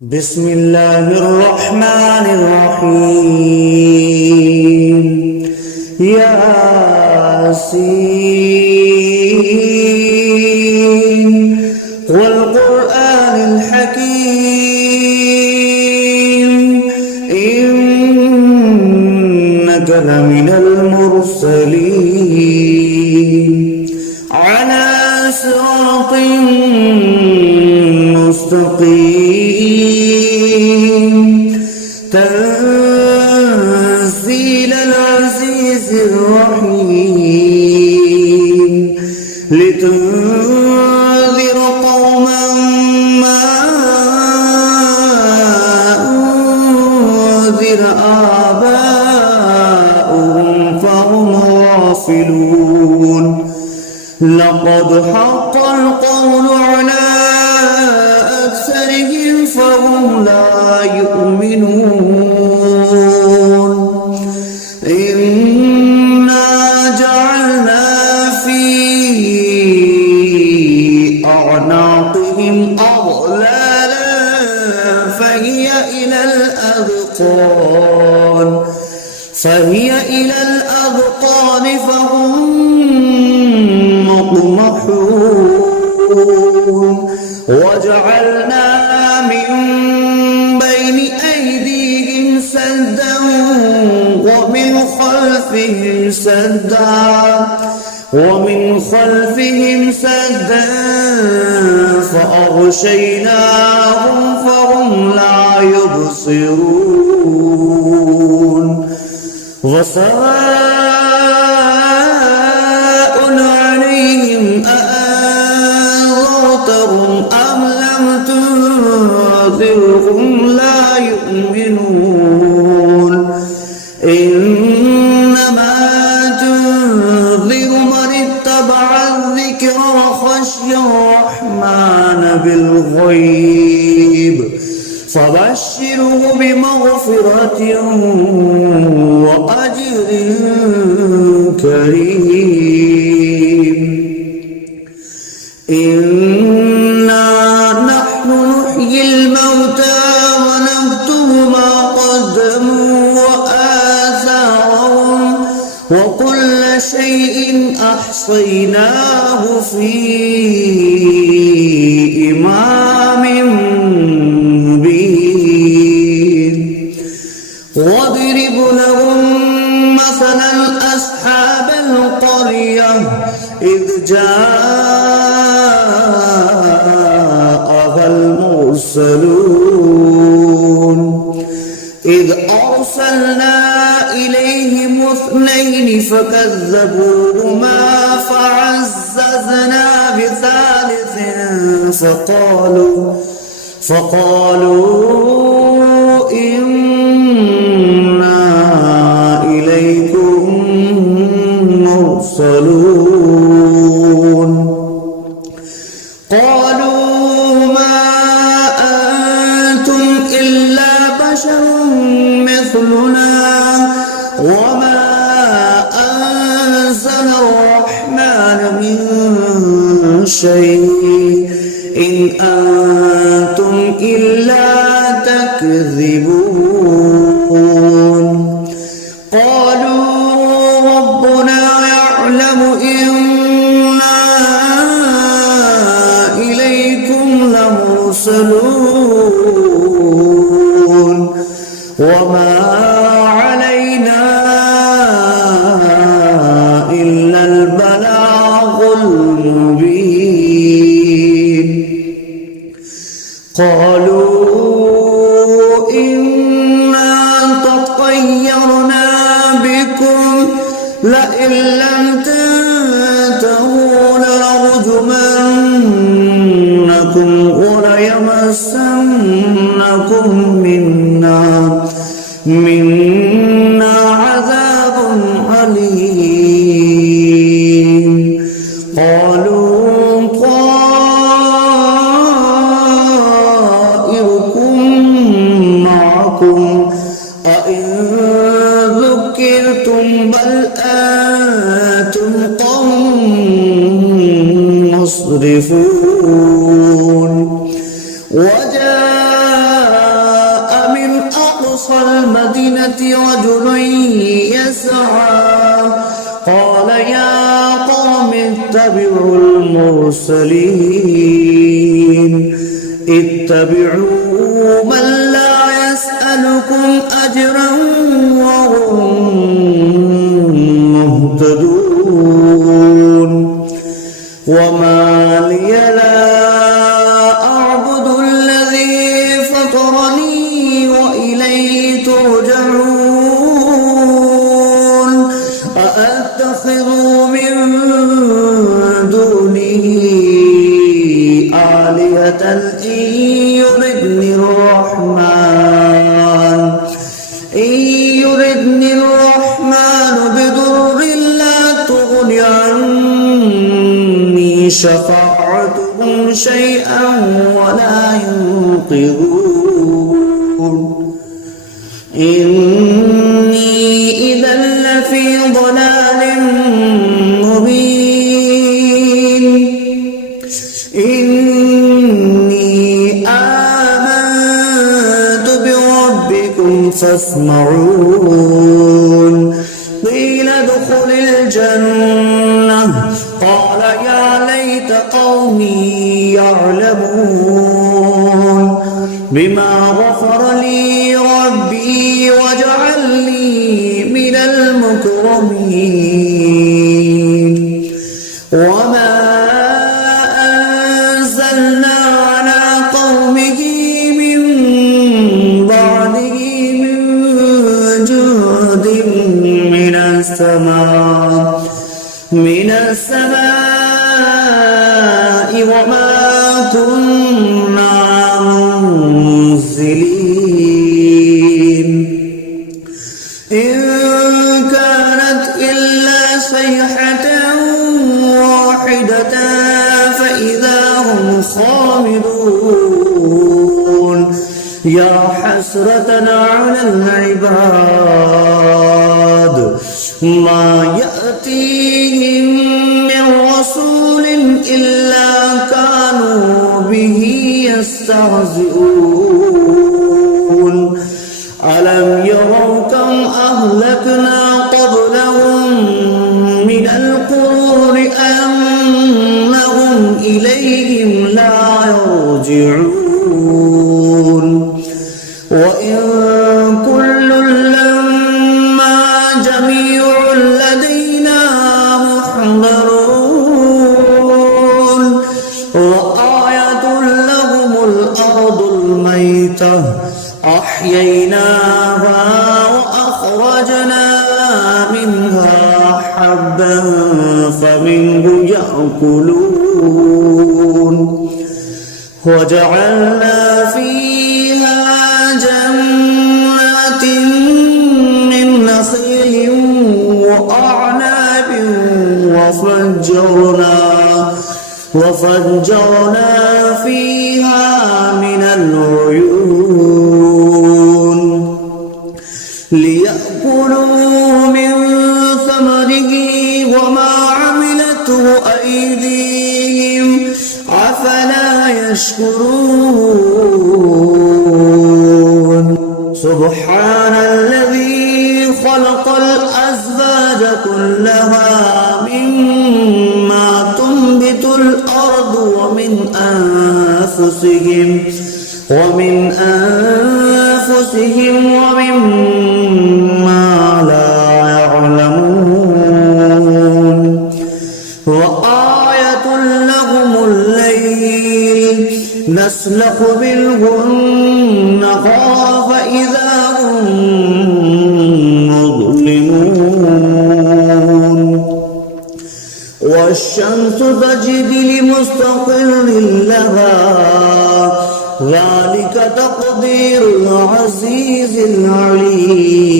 بسم الله الرحمن الرحيم. ياسين والقرآن الحكيم إنك لمن المرسلين على صراط مستقيم تنزيل العزيز الرحيم لتنذر قوما ما أنذر آباؤهم فهم غافلون. لقد حق القول على أكثرهم فهم لا يؤمنون. إنا جعلنا في أعناقهم أغلالا فهي إلى الأذقان فهم مقمحون. وجعلنا من بين أيديهم سدا ومن خلفهم سدا فأغشيناهم فهم لا يبصرون. وسواء عليهم أأنذرتهم أم لم تنذرهم لا يؤمنون. إنما تنذر من اتبع الذكر وخشي الرحمن بالغيب فبشره بمغفرة وأجر كريم. إنا نحن نحيي الموتى ونكتب ما قدموا وآثارهم وكل شيء أحصيناه في إمام مبين. واضرب لهم مثلا أصحاب القرية إذ جاءها المرسلون إذ أرسلنا إليهم 2 فكذبوهما فعززنا بثالث فقالوا إنا إليكم مرسلون. قالوا ما أنتم إلا بشر مثلنا وما أنزل الرحمن من شيء إن أنتم إلا تكذبون. قالوا ربنا يعلم إنا إليكم لمرسلون وما علينا إلا البلاغ المبين. قالوا إنا تطيرنا بكم لئن لم تنتهوا لنرجمنكم وليمسنكم منا عذاب أليم. قالوا طائركم معكم أئن ذكرتم بل أنتم قوم مسرفون. وجاء أقصى المدينة رجل يسعى قال يا قوم اتبعوا المرسلين اتبعوا من لا يسألكم أجرا وهم مهتدون وما لي لا أعبد الذي فطرني وإليه ترجعون أأتخذ من دونه آلهة إن يردني الرحمن بضر لا تغن عني شفاعتهم شيئا ولا ينقذون إني إذا لفي ضلال مبين إني آمنت بربكم فاسمعون قيل ادخل الجنة قال يا ليت قومي يعلمون بما غفر لي ربي وجعلني من المكرمين وما أنزلنا على قومه من بعده من جند من السماء وما كنا منزلين إن كانت إلا صيحة واحدة فإذا هم خامدون يا حسرة على العباد ما يأتيهم من رسول إلا كانوا به يستهزئون ألم يروا كم أهلكنا قبلهم من القرون أنهم إليهم لا يرجعون وإن كل لما جميع لدينا محضرون وآية لهم الأرض الميتة أحييناها وأخرجنا منها حبا فمنه يأكلون وجعلنا فيها جنات من نخيل وأعناب وفجرنا فيها من العيون ليأكلوا من ثمره وما عملته أيديهم أفلا يشكرون سبحان الذي خلق الأزواج كلها مما تنبت الأرض ومن أنفسهم ومما لا يعلمون وآية لهم الليل نسلخ منه النهار فإذا هم مظلمون والشمس تجري لمستقر لها ذلك تقدير العزيز العليم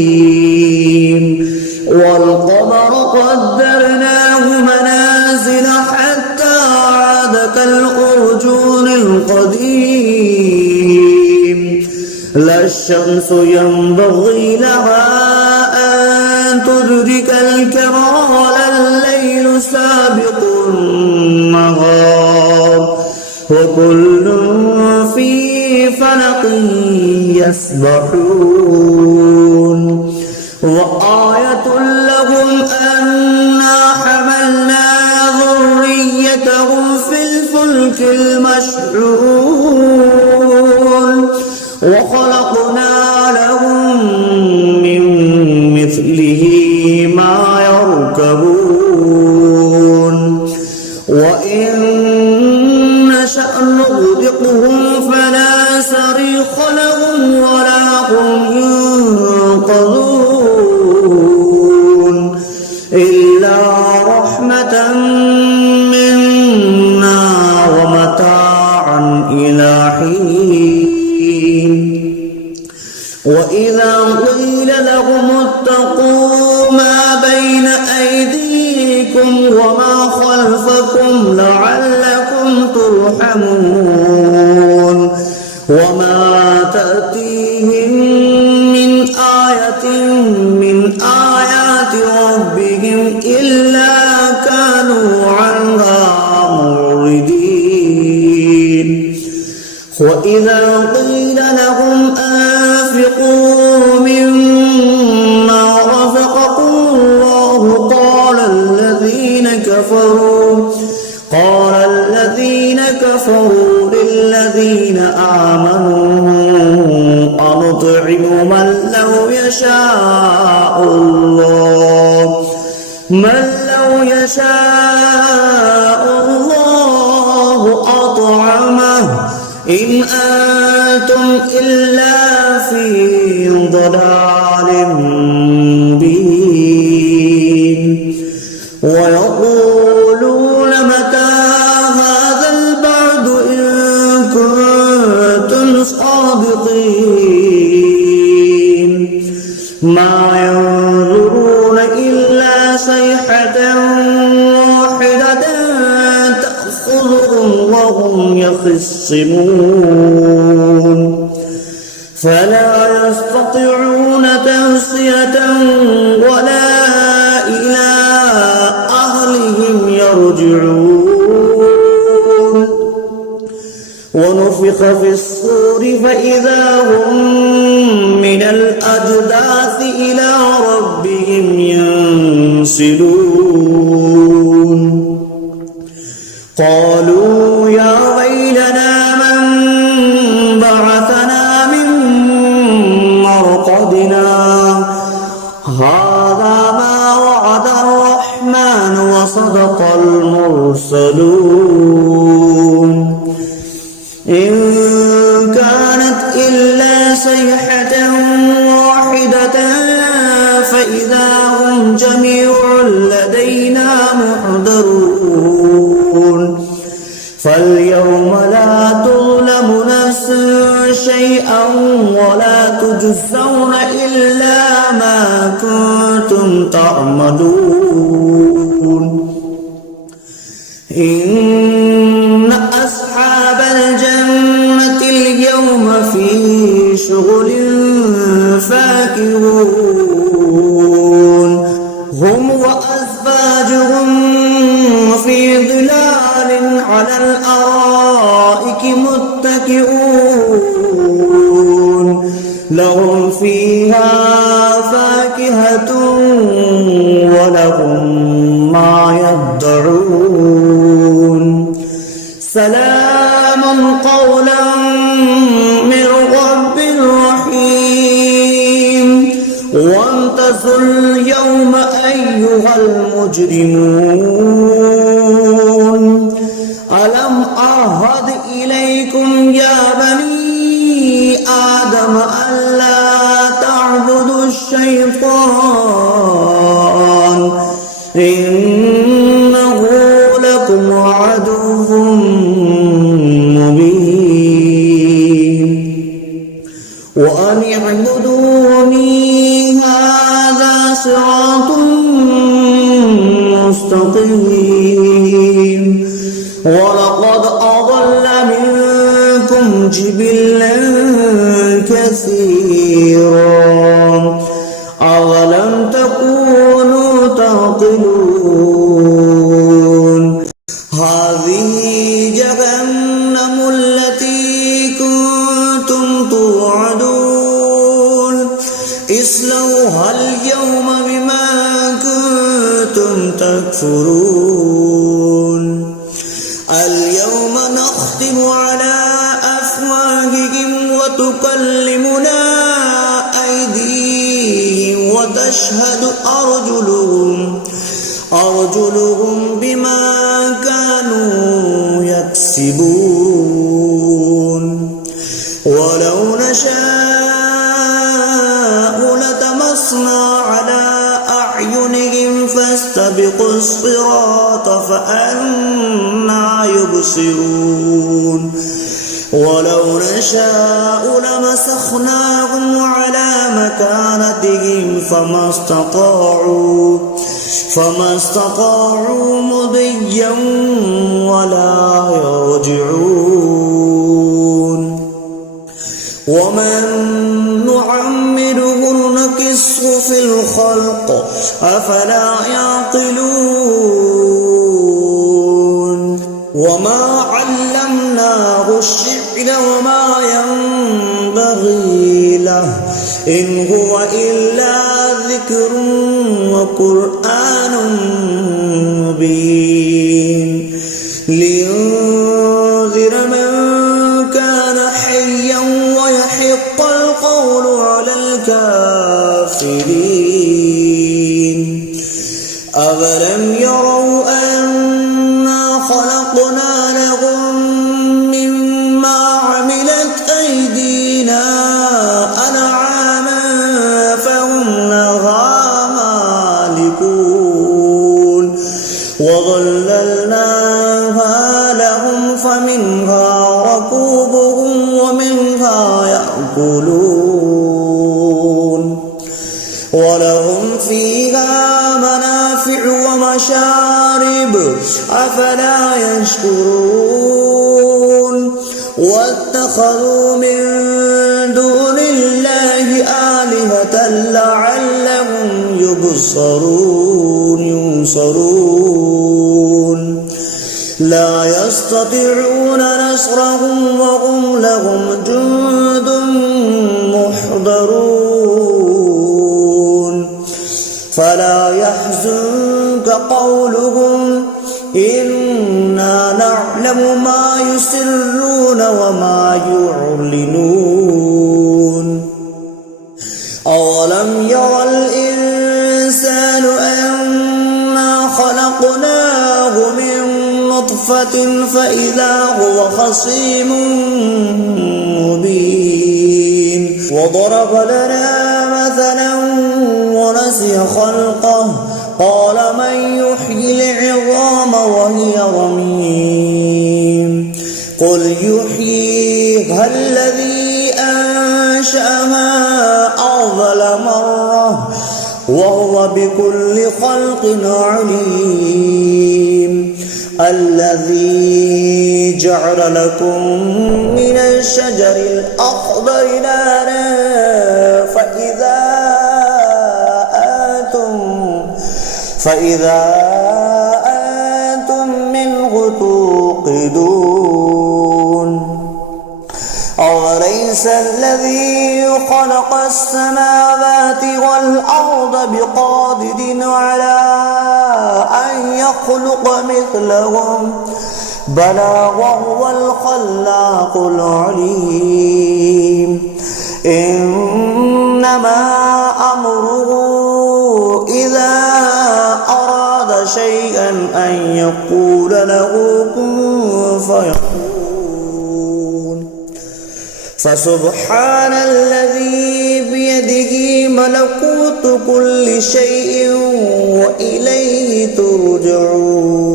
والقمر قدرناه منازل حتى عاد كالأرجون القديم لا الشمس ينبغي لها أن تدرك الكمال الليل سابق النهار وكل في فلق يسبحون وآية لهم أنا حملنا ذريتهم في الفلك المشحون وخلقنا لهم من مثله ما يركبون وإن نشأ نغرقهم فلا صريخ لهم ولا هم ينقذون إلا رحمة منا ومتاعا إلى حين وإذا قيل لهم اتقوا ما بين أيديكم وما خلفكم لعلكم ترحمون وما تأتيهم من آية من آيات ربهم إلا كانوا عنها معرضين وإذا قيل لهم أنفقوا مما رزقكم الله قال الذين كفروا للذين آمنوا أنطعم من لو يشاء الله أطعمه إن أنتم إلا في ضلال مبين ويقولون متى هذا البعد إن كنتم صادقين ما ينظرون إلا صيحة واحدة تأخذهم وهم يخصمون فلا يستطيعون توصية ولا إلى أهلهم يرجعون ونفخ في الصور فإذا هم من الأجداث إلى ربهم ينسلون قالوا يا ويلنا من بعثنا من مرقدنا هذا ما وعد الرحمن وصدق المرسلون إن كانت إلا صيحة واحدة فإذا هم جميع لدينا محضرون فاليوم لا تظلم نفس شيئا ولا تجزون إلا ما كنتم تعملون إن أصحاب الجنة اليوم في شغل فاكهون هم وأزواجهم في ظلال على الأرائك متكئون لهم فيها فاكهة ولهم ما يدعون سلام قولا من رب رحيم وانتظروا اليوم أيها المجرمون ألم أعهد إليكم يا بني آدم ألا تعبدوا الشيطان إنه لكم عدو مبين وأن اعبدوني هذا صراط مستقيم ولقد أضل منكم جبلا كثيرا أولم تكونوا تعقلون هذه جهنم التي كنتم اصلوها اليوم بما كنتم تكفرون اليوم نختم على أفواههم وتكلمنا أيديهم وتشهد أرجلهم بما كانوا يكسبون ولو نشاء لطمسنا على أعينهم فاستبقوا الصراط فأنى يبصرون ولو نشاء لمسخناهم على مكانتهم فما استطاعوا مضيا ولا يرجعون ومن نعمره نكسه في الخلق أفلا يعقلون وما علمناه الشعر وما ينبغي له إن هو إلا ذكر وقرآن مبين لينذر من كان حيا ويحق القول على الكافرين أولم يروا أنا خلقنا لهم مما عملت أيدينا أنعاما فهم لها مالكون وظللناها لهم فمنها ركوبهم ومنها يأكلون ولهم فيها منافع ومشارب أفلا يشكرون واتخذوا من دون الله آلهة لعلهم ينصرون لا يستطيعون نصرهم وهم لهم جند محضرون فلا يحزنك قولهم إنا نعلم ما يسرون وما يعلنون أولم ير الإنسان أنا خلقناه من نطفة فإذا هو خصيم مبين وضرب لنا مثلا ونسي خلقه قال من يحيي العظام وهي رميم قل يحييها الذي أنشأها أول مرة وهو بكل خلق عليم الذي جعل لكم من الشجر الأخضر نارا فإذا أنتم منه توقدون أوليس الذي خلق السماوات والأرض بقادر على أن يخلق مثلهم بلى وهو الخلاق العليم إنما أمره إذا أراد شيئا أن يقول له كن فيكون فسبحان الذي بيده ملكوت كل شيء وإليه ترجعون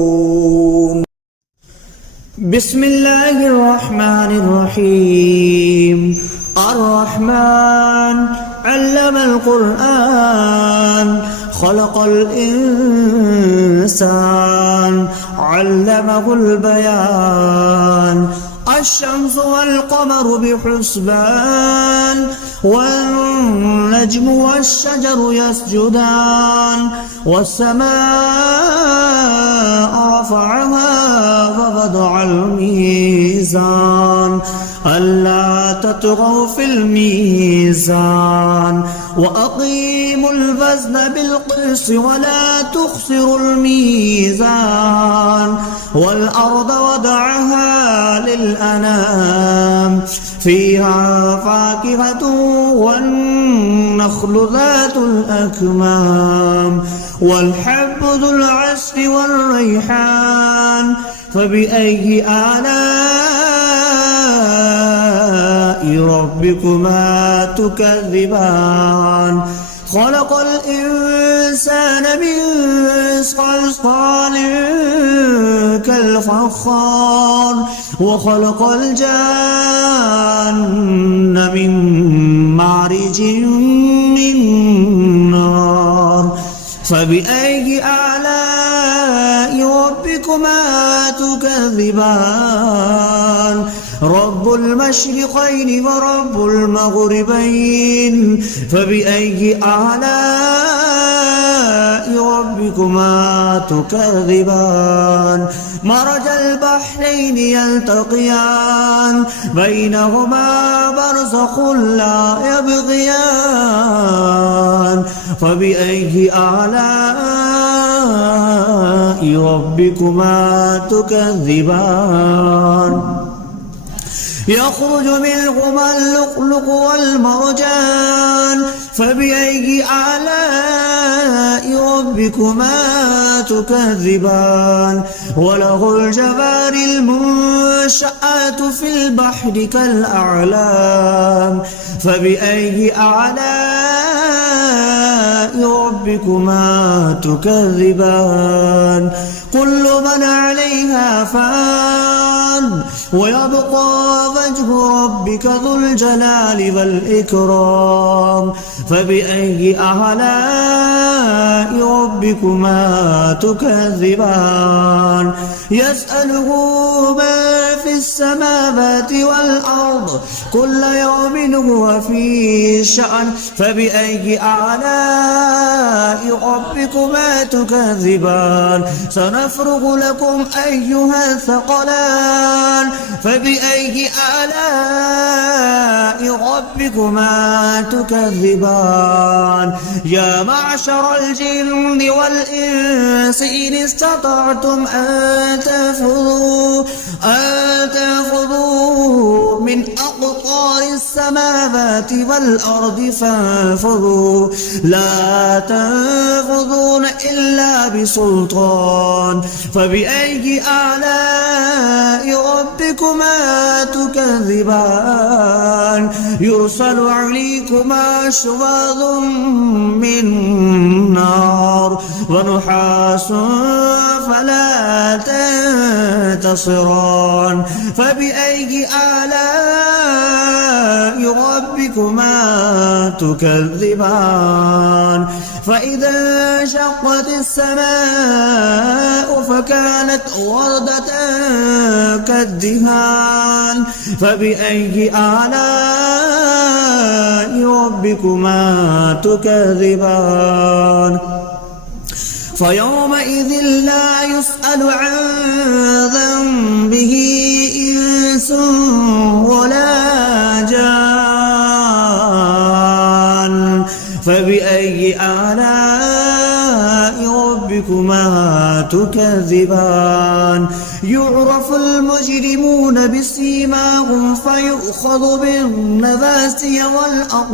بسم الله الرحمن الرحيم الرحمن علم القرآن خلق الإنسان علمه البيان الشمس والقمر بحسبان والنجم والشجر يسجدان والسماء رفعها ووضع الميزان ألا تطغوا في الميزان وأقيموا الوزن بالقسط ولا تخسروا الميزان والأرض وضعها للأنام فيها فاكهة والنخل ذات الأكمام والحب ذو العصف والريحان فبأي آلاء ربكما تكذبان خلق الإنسان من صلصال كالفخار وخلق الجان من مارج من نار فبأي آلاء ربكما تكذبان رب المشرقين ورب المغربين فبأي آلاء ربكما تكذبان مرج البحرين يلتقيان بينهما برزخ لا يبغيان فبأي آلاء ربكما تكذبان يخرج منهما اللؤلؤ والمرجان فبأي آلاء ربكما تكذبان وله الجوار المنشآت في البحر كالأعلام فبأي آلاء ربكما تكذبان كل من عليها فان ويبقى وجه ربك ذو الجلال والإكرام فبأي آلاء ربكما تكذبان يسأله من في السماوات والأرض كل يوم هو في شأن فبأي آلاء ربكما تكذبان سنفرغ لكم أيها الثقلان فبأي آلاء ربكما تكذبان يا معشر الجن والإنس إن استطعتم أن تنفذوا من أقطار السماوات والأرض فانفذوا لا تنفذون إلا بسلطان فبأي آلاء ربكما تكذبان يرسل عليكما شواظ من نار ونحاس فلا تنتصران فبأي آلاء ربكما تكذبان فإذا انشقت السماء فكانت وردة كالدهان فبأي آلاء ربكما تكذبان فيومئذ لا يسأل عن ذنبه إنس ولا جان فبأي آلاء ربكما تكذبان يعرف المجرمون بسيماهم فيؤخذ بالنواسي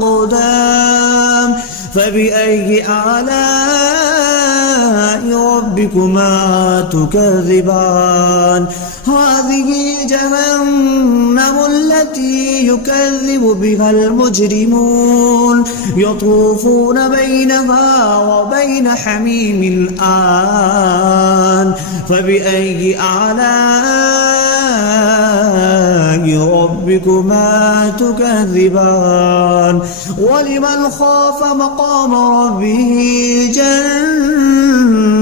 والأقدام فبأي آلاء ربكما تكذبان هذه جهنم التي يكذب بها المجرمون يطوفون بينها وبين حميم آن فبأي آلاء ربكما تكذبان ولمن خاف مقام ربه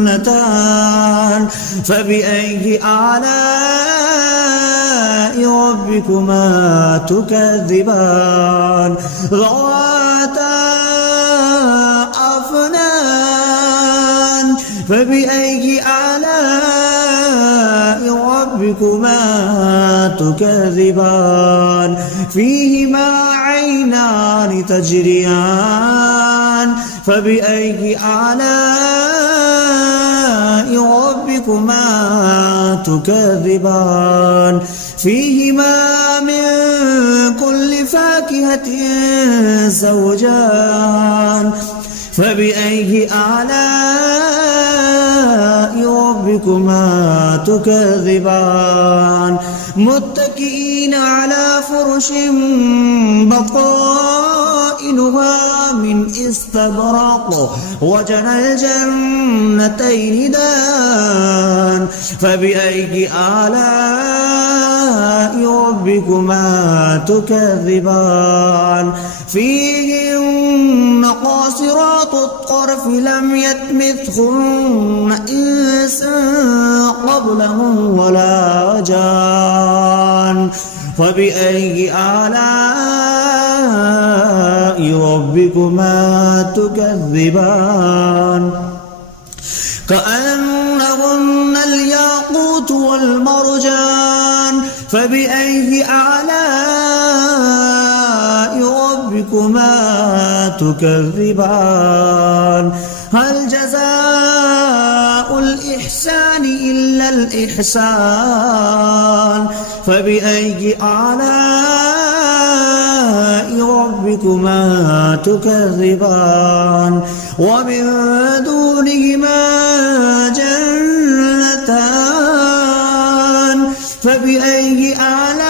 جنتان فبأي آلاء ربكما تكذبان ذواتا أفنان فبأي آلاء ربكما تكذبان فيهما عينان تجريان فبأي آلاء ربكما تكذبان فيهما من كل فاكهة زوجان فبأي آلاء ربكما تكذبان متكئين على فرش بطائنها من استبرق وجنى الجنتين دان فبأي آلاء ربكما تكذبان فيهن قاصرات الطرف لم يطمثهن إنس قبلهم ولا جان فبأي آلاء ربكما تكذبان كأنهن الياقوت والمرجان فبأي آلاء ربكما تكذبان هل جزاء الإحسان إلا الإحسان فبأي آلاء ربكما تكذبان ومن دونهما جنتان فبأي آلاء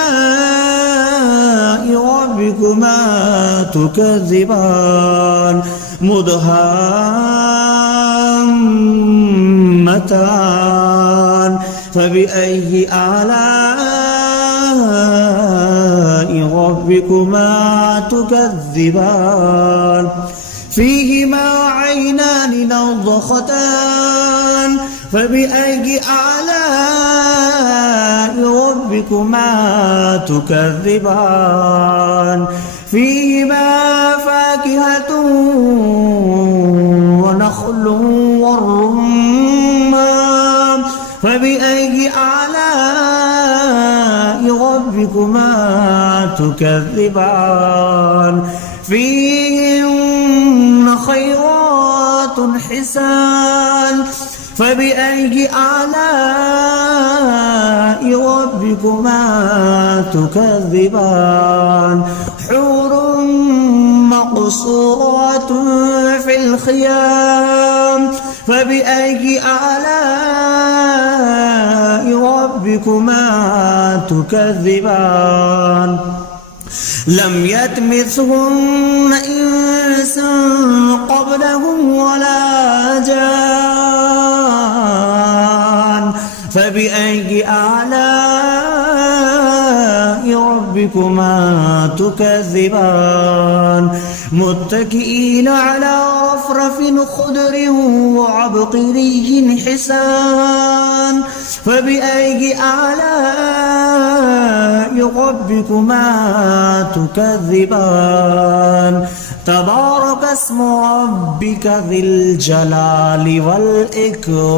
ربكما تكذبان مدهامتان فبأي آلاء ربكما تكذبان فيهما عينان نضختان فبأي آلاء ربكما تكذبان فيهما فاكهة ونخل والرمان فبأي آلاء ربكما تكذبان فيهن خيرات حسان فبأي آلاء ربكما تكذبان حور مقصورات في الخيام فبأي آلاء ربكما تكذبان لم يطمثهن إنس قبلهم ولا جان فبأي آلاء ربكما تكذبان متكئين على رفرف خضر وعبقري حسان فبأي آلاء ربكما تكذبان تبارك اسم ربك ذي الجلال والإكرام